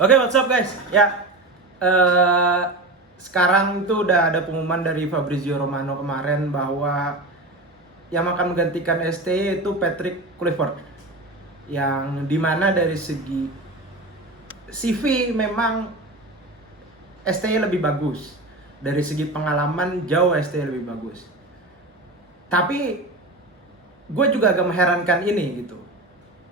Oke, what's up guys? Ya, eh, sekarang itu udah ada pengumuman dari Fabrizio Romano kemarin bahwa yang akan menggantikan STY itu Patrick Kluivert. Yang dimana dari segi CV memang STY lebih bagus. Dari segi pengalaman jauh STY lebih bagus. Tapi gue juga agak mengherankan ini gitu.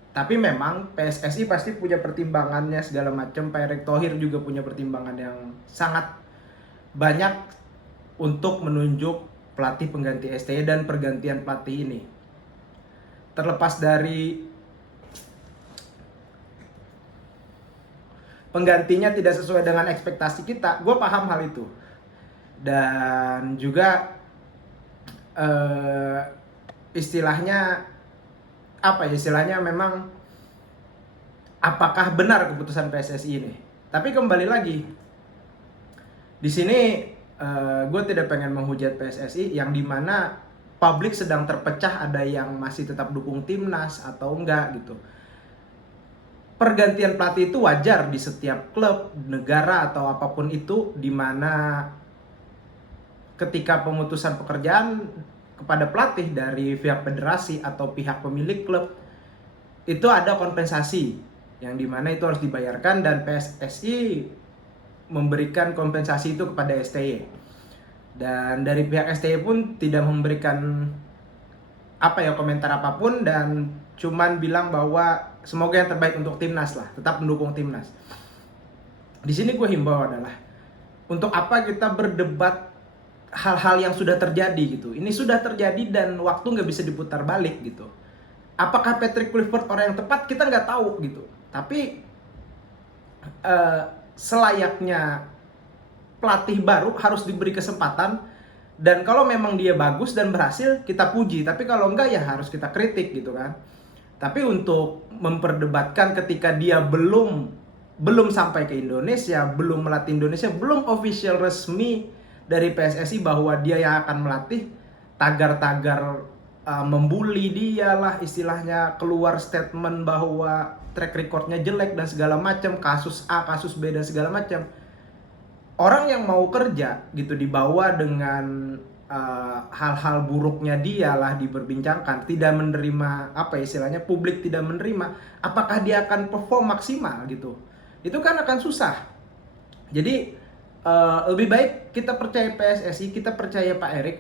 Tapi memang PSSI pasti punya pertimbangannya segala macam. Pak Erick Thohir juga punya pertimbangan yang sangat banyak untuk menunjuk pelatih pengganti STY dan pergantian pelatih ini. Terlepas dari penggantinya tidak sesuai dengan ekspektasi kita, gue paham hal itu. Dan juga eh, istilahnya apa ya? Istilahnya memang apakah benar keputusan PSSI ini? Tapi kembali lagi, di sini gue tidak pengen menghujat PSSI yang dimana publik sedang terpecah, ada yang masih tetap dukung timnas atau enggak gitu. Pergantian pelatih itu wajar di setiap klub, negara atau apapun itu, dimana ketika pemutusan pekerjaan kepada pelatih dari pihak federasi atau pihak pemilik klub itu ada kompensasi yang dimana itu harus dibayarkan dan PSSI memberikan kompensasi itu kepada STY. Dan dari pihak STY pun tidak memberikan komentar apapun dan cuman bilang bahwa semoga yang terbaik untuk timnas lah, tetap mendukung timnas. Di sini gue himbau adalah untuk apa kita berdebat hal-hal yang sudah terjadi gitu. Ini sudah terjadi dan waktu nggak bisa diputar balik gitu. Apakah Patrick Kluivert orang yang tepat, kita nggak tahu gitu. Tapi selayaknya pelatih baru harus diberi kesempatan, dan kalau memang dia bagus dan berhasil kita puji, tapi kalau enggak ya harus kita kritik gitu kan. Tapi untuk memperdebatkan ketika dia belum sampai ke Indonesia, belum melatih Indonesia, belum official resmi dari PSSI bahwa dia yang akan melatih, tagar-tagar membuli dia lah istilahnya, keluar statement bahwa track recordnya jelek dan segala macam, kasus A, kasus B dan segala macam. Orang yang mau kerja gitu dibawa dengan hal-hal buruknya dia lah diperbincangkan, tidak menerima istilahnya, publik tidak menerima, apakah dia akan perform maksimal gitu, itu kan akan susah. Jadi lebih baik kita percaya PSSI, kita percaya Pak Erick.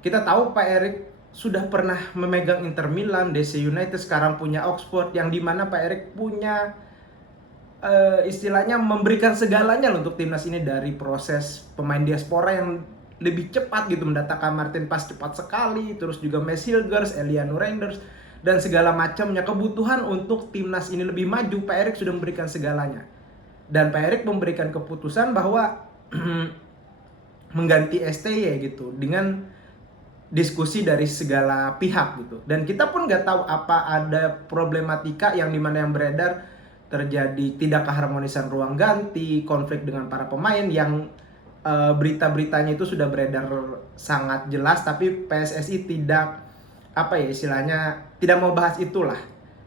Kita tahu Pak Erick sudah pernah memegang Inter Milan, DC United, sekarang punya Oxford, yang dimana Pak Erick punya istilahnya memberikan segalanya untuk timnas ini, dari proses pemain diaspora yang lebih cepat gitu, mendatangkan Martin Pas cepat sekali, terus juga Mes Hilgers, Eliano Reinders dan segala macamnya. Kebutuhan untuk timnas ini lebih maju, Pak Erick sudah memberikan segalanya. Dan Pak Erick memberikan keputusan bahwa mengganti STY gitu dengan diskusi dari segala pihak gitu. Dan kita pun nggak tahu apa ada problematika yang dimana yang beredar terjadi tidak keharmonisan ruang ganti, konflik dengan para pemain yang berita-beritanya itu sudah beredar sangat jelas, tapi PSSI tidak istilahnya tidak mau bahas itulah.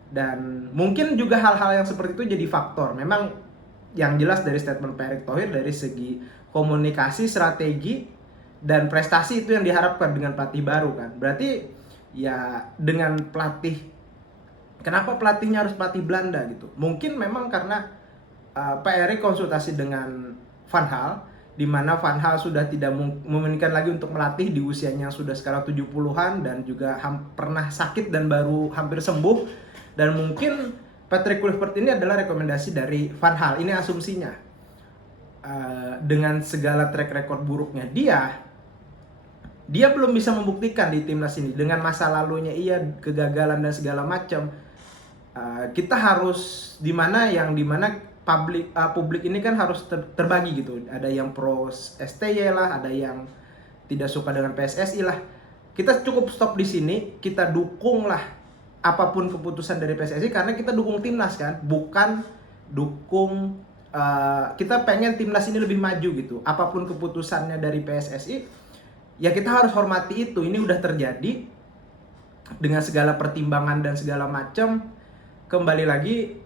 Dan mungkin juga hal-hal yang seperti itu jadi faktor. Memang yang jelas dari statement Pak Erick Thohir, dari segi komunikasi, strategi dan prestasi itu yang diharapkan dengan pelatih baru kan. Berarti ya dengan pelatih, kenapa pelatihnya harus pelatih Belanda gitu? Mungkin memang karena Pak Erick konsultasi dengan Van Gaal, di mana Van Gaal sudah tidak memungkinkan lagi untuk melatih di usianya sudah sekarang 70-an dan juga pernah sakit dan baru hampir sembuh. Dan mungkin Patrick Kluivert ini adalah rekomendasi dari Van Gaal, ini asumsinya. Dengan segala track record buruknya dia belum bisa membuktikan di timnas ini, dengan masa lalunya kegagalan dan segala macam. Kita harus dimana publik ini kan harus terbagi gitu. Ada yang pro STY lah, ada yang tidak suka dengan PSSI lah. Kita cukup stop di sini, kita dukung lah apapun keputusan dari PSSI karena kita dukung timnas kan, bukan dukung kita pengen timnas ini lebih maju gitu. Apapun keputusannya dari PSSI, ya kita harus hormati itu. Ini udah terjadi dengan segala pertimbangan dan segala macam. Kembali lagi,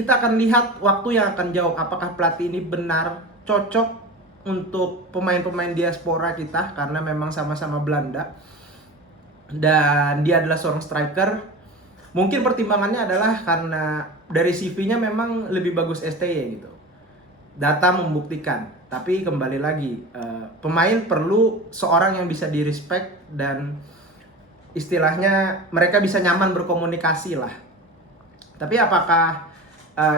kita akan lihat waktu yang akan jawab apakah pelatih ini benar cocok untuk pemain-pemain diaspora kita, karena memang sama-sama Belanda dan dia adalah seorang striker. Mungkin pertimbangannya adalah karena dari CV-nya memang lebih bagus STY gitu. Data membuktikan. Tapi kembali lagi, pemain perlu seorang yang bisa di-respect dan istilahnya mereka bisa nyaman berkomunikasi lah. Tapi apakah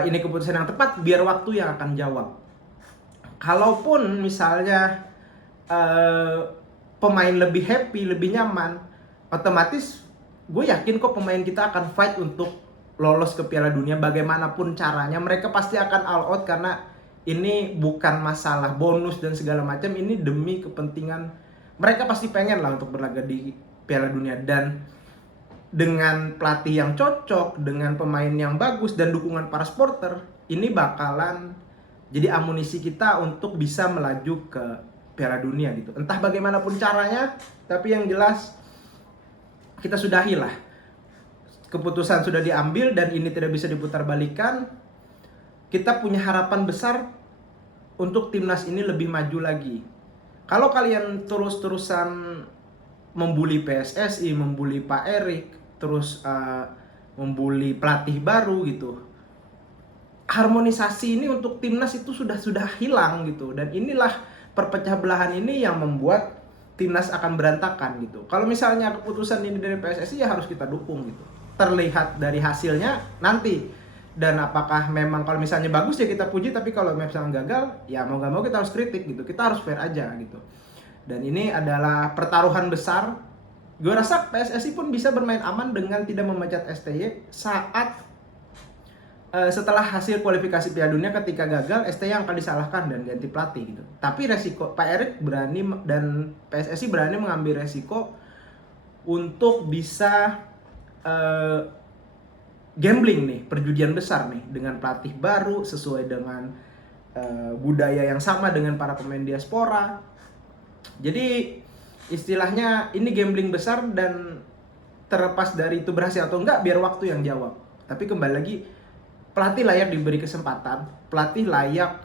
ini keputusan yang tepat? Biar waktu yang akan jawab. Kalaupun misalnya pemain lebih happy, lebih nyaman, otomatis gue yakin kok pemain kita akan fight untuk lolos ke Piala Dunia bagaimanapun caranya. Mereka pasti akan all out karena ini bukan masalah bonus dan segala macam, ini demi kepentingan mereka, pasti pengen lah untuk berlaga di Piala Dunia. Dan dengan pelatih yang cocok, dengan pemain yang bagus dan dukungan para supporter, ini bakalan jadi amunisi kita untuk bisa melaju ke Piala Dunia gitu. Entah bagaimanapun caranya, tapi yang jelas kita sudahi lah. Keputusan sudah diambil dan ini tidak bisa diputarbalikkan. Kita punya harapan besar untuk timnas ini lebih maju lagi. Kalau kalian terus-terusan membuli PSSI, membuli Pak Erik, terus membuli pelatih baru gitu, harmonisasi ini untuk timnas itu sudah hilang gitu. Dan inilah perpecah belahan ini yang membuat timnas akan berantakan gitu. Kalau misalnya keputusan ini dari PSSI ya harus kita dukung gitu. Terlihat dari hasilnya nanti. Dan apakah memang kalau misalnya bagus ya kita puji, tapi kalau misalnya gagal ya mau gak mau kita harus kritik gitu. Kita harus fair aja gitu. Dan ini adalah pertaruhan besar. Gue rasa PSSI pun bisa bermain aman dengan tidak memecat STY saat setelah hasil kualifikasi Piala Dunia. Ketika gagal, STY yang akan disalahkan dan ganti pelatih gitu. Tapi resiko Pak Erik berani dan PSSI berani mengambil resiko untuk bisa gambling nih, perjudian besar nih dengan pelatih baru sesuai dengan budaya yang sama dengan para pemain diaspora. Jadi istilahnya ini gambling besar, dan terlepas dari itu berhasil atau enggak biar waktu yang jawab. Tapi kembali lagi, pelatih layak diberi kesempatan, pelatih layak,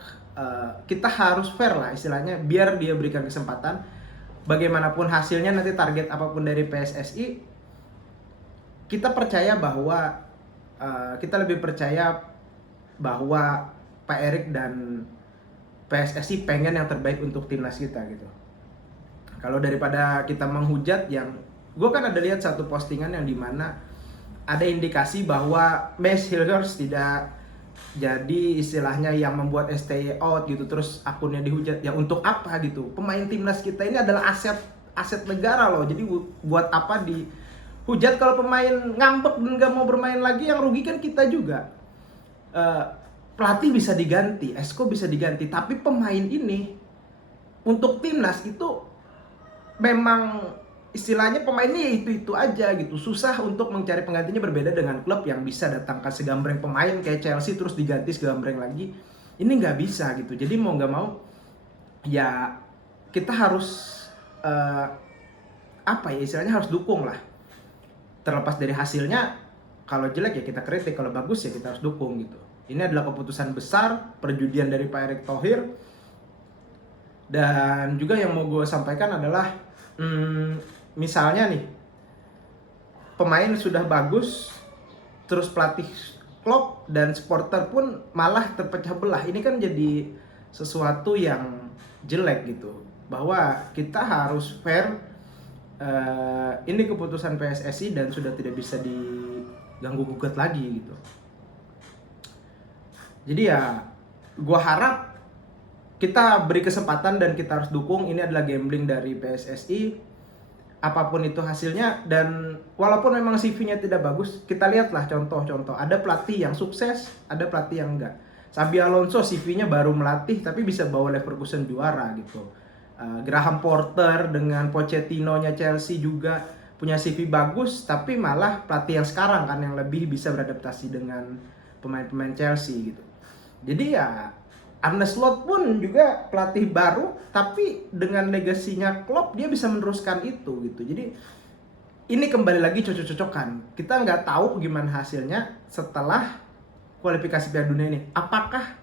kita harus fair lah istilahnya, biar dia berikan kesempatan. Bagaimanapun hasilnya nanti, target apapun dari PSSI, kita percaya bahwa kita lebih percaya bahwa Pak Erik dan PSSI pengen yang terbaik untuk timnas kita gitu. Kalau daripada kita menghujat, yang gue kan ada lihat satu postingan yang dimana ada indikasi bahwa Max Hilgers tidak jadi istilahnya yang membuat STY out gitu, terus akunnya dihujat. Ya untuk apa gitu? Pemain timnas kita ini adalah aset negara loh. Jadi buat apa dihujat? Kalau pemain ngambek dan gak mau bermain lagi, yang rugi kan kita juga. Pelatih bisa diganti, Esko bisa diganti, tapi pemain ini untuk timnas itu memang istilahnya pemainnya itu aja gitu. Susah untuk mencari penggantinya, berbeda dengan klub yang bisa datangkan segambreng pemain kayak Chelsea terus diganti segambreng lagi. Ini nggak bisa gitu. Jadi mau nggak mau ya kita harus apa ya istilahnya, harus dukung lah. Terlepas dari hasilnya, kalau jelek ya kita kritik, kalau bagus ya kita harus dukung gitu. Ini adalah keputusan besar, perjudian dari Pak Erick Thohir. Dan juga yang mau gue sampaikan adalah misalnya nih, pemain sudah bagus, terus pelatih Klopp dan supporter pun malah terpecah belah. Ini kan jadi sesuatu yang jelek gitu. Bahwa kita harus fair. Ini keputusan PSSI dan sudah tidak bisa diganggu gugat lagi gitu. Jadi ya, gua harap kita beri kesempatan dan kita harus dukung. Ini adalah gambling dari PSSI. Apapun itu hasilnya, dan walaupun memang CV-nya tidak bagus, kita lihatlah contoh-contoh. Ada pelatih yang sukses, ada pelatih yang enggak. Xabi Alonso CV-nya baru melatih tapi bisa bawa Leverkusen juara gitu. Graham Potter dengan Pochettino-nya Chelsea juga punya CV bagus, tapi malah pelatih yang sekarang kan yang lebih bisa beradaptasi dengan pemain-pemain Chelsea gitu. Jadi ya Arne Slot pun juga pelatih baru, tapi dengan legasinya Klopp dia bisa meneruskan itu gitu. Jadi ini kembali lagi cocok-cocokan. Kita nggak tahu gimana hasilnya setelah kualifikasi Piala Dunia ini. Apakah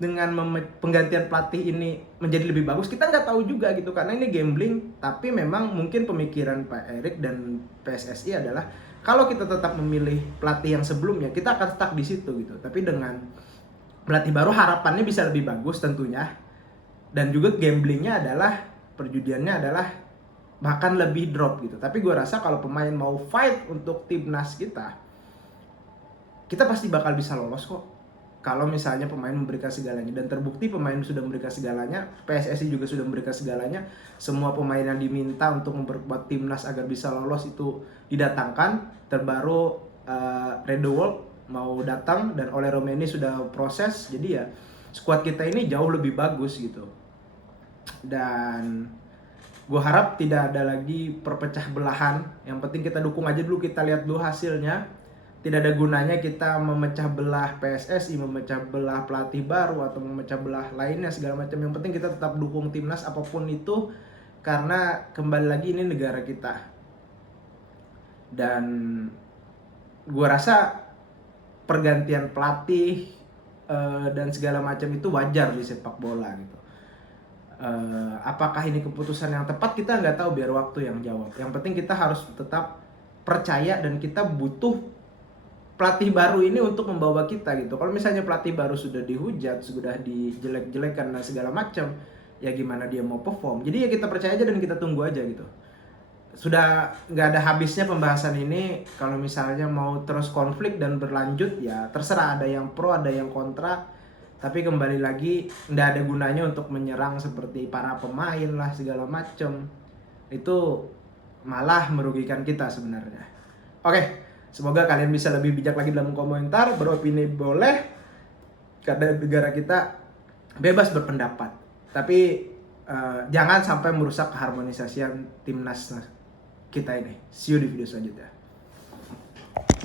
dengan penggantian pelatih ini menjadi lebih bagus? Kita nggak tahu juga gitu, karena ini gambling. Tapi memang mungkin pemikiran Pak Erik dan PSSI adalah kalau kita tetap memilih pelatih yang sebelumnya, kita akan stuck di situ gitu. Tapi dengan pelatih baru harapannya bisa lebih bagus tentunya. Dan juga gamblingnya adalah, perjudiannya adalah bahkan lebih drop gitu. Tapi gue rasa kalau pemain mau fight untuk timnas kita pasti bakal bisa lolos kok. Kalau misalnya pemain memberikan segalanya, dan terbukti pemain sudah memberikan segalanya, PSSI juga sudah memberikan segalanya. Semua pemain yang diminta untuk memperkuat timnas agar bisa lolos itu didatangkan. Terbaru Redewolf mau datang dan oleh Romeni sudah proses. Jadi ya skuad kita ini jauh lebih bagus gitu. Dan gue harap tidak ada lagi perpecah belahan. Yang penting kita dukung aja dulu, kita lihat dulu hasilnya. Tidak ada gunanya kita memecah belah PSSI, memecah belah pelatih baru, atau memecah belah lainnya segala macam. Yang penting kita tetap dukung timnas apapun itu, karena kembali lagi ini negara kita. Dan gue rasa pergantian pelatih dan segala macam itu wajar di sepak bola gitu. Apakah ini keputusan yang tepat, kita nggak tahu, biar waktu yang jawab. Yang penting kita harus tetap percaya, dan kita butuh pelatih baru ini untuk membawa kita gitu. Kalau misalnya pelatih baru sudah dihujat, sudah dijelek-jelekan dan segala macam, ya gimana dia mau perform? Jadi ya kita percaya aja dan kita tunggu aja gitu. Sudah nggak ada habisnya pembahasan ini. Kalau misalnya mau terus konflik dan berlanjut, ya terserah, ada yang pro, ada yang kontra. Tapi kembali lagi, nggak ada gunanya untuk menyerang seperti para pemain lah segala macam. Itu malah merugikan kita sebenarnya. Oke. Semoga kalian bisa lebih bijak lagi dalam komentar, beropini boleh, karena negara kita bebas berpendapat. Tapi jangan sampai merusak keharmonisasian timnas kita ini. See you di video selanjutnya.